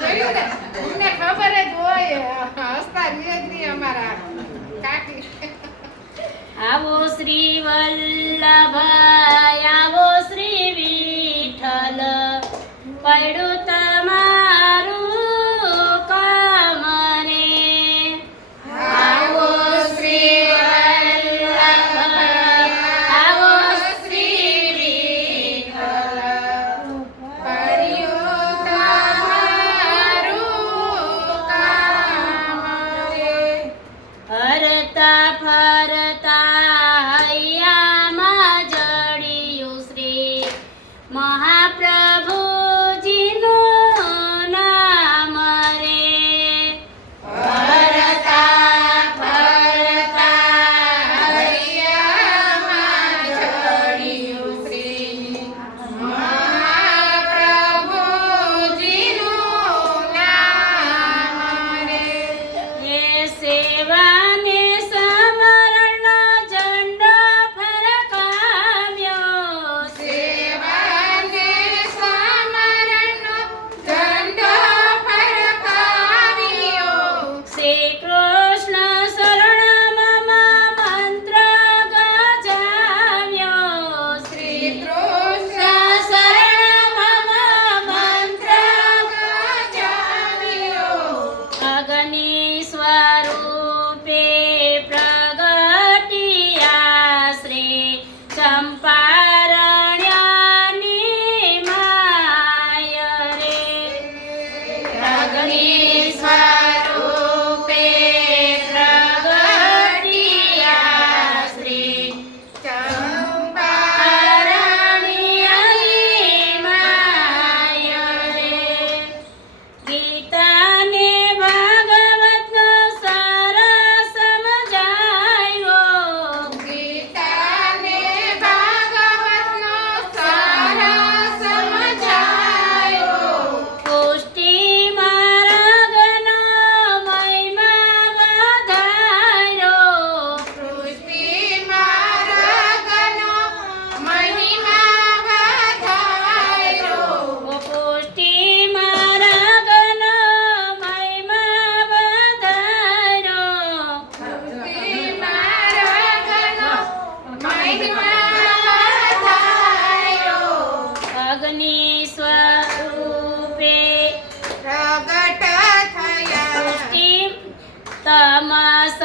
જોયું ને અમને ખબર જ હોય હસતા રહે જ નહીં અમારા કાકી. આવો શ્રી વલ્લભ આવો શ્રી વિઠ્ઠલ પડ્યું તમારું કામ રે. આવો શ્રી વલ્લભ આવો શ્રી વિઠ્ઠલ પડ્યું તમારું કામ રે. હરતા ફરતા હૈયામાં જડિયું શ્રી મહાપ્રભુજીનું નામ રે. ફરતા ફરતા હૈયામાં જડિયું શ્રી મહાપ્રભુજીનું નામ રે. એ સેવાને સમરણનો ઝંડો ફરકાવ્યો. સેવાને સમરણનો ઝંડો ફરકાવ્યો. શ્રી કૃષ્ણ શરણમાં મંત્ર ગજાવ્યો. શ્રી કૃષ્ણ શરણમાં મંત્ર ગજાવ્યો. અગ્નિ સ્વરૂપે પ્રગટ્યા શ્રી ચંપારણ્યની માય રે. અગ્નિ સ્વરૂપે પ્રગટ્યા શ્રી ચંપારણ્યની માય રે. ગીતાને ભાગવતનો સાર સમજાવ્યો. ગીતાને ભાગવતનો સાર સમજાયો. પુષ્ટિ માર્ગનો મહિમા વધાર્યો. સૃષ્ટિ માર્ગનો મહિમા વધાર્યો. પુષ્ટિ માર્ગનો મહિમા વધાર્યો. સૃષ્ટિ માર્ગનો મહિમા વધાર્યો. અગ્નિ સ્વરૂપે પ્રગટ થયા પુષ્ટિ તમસ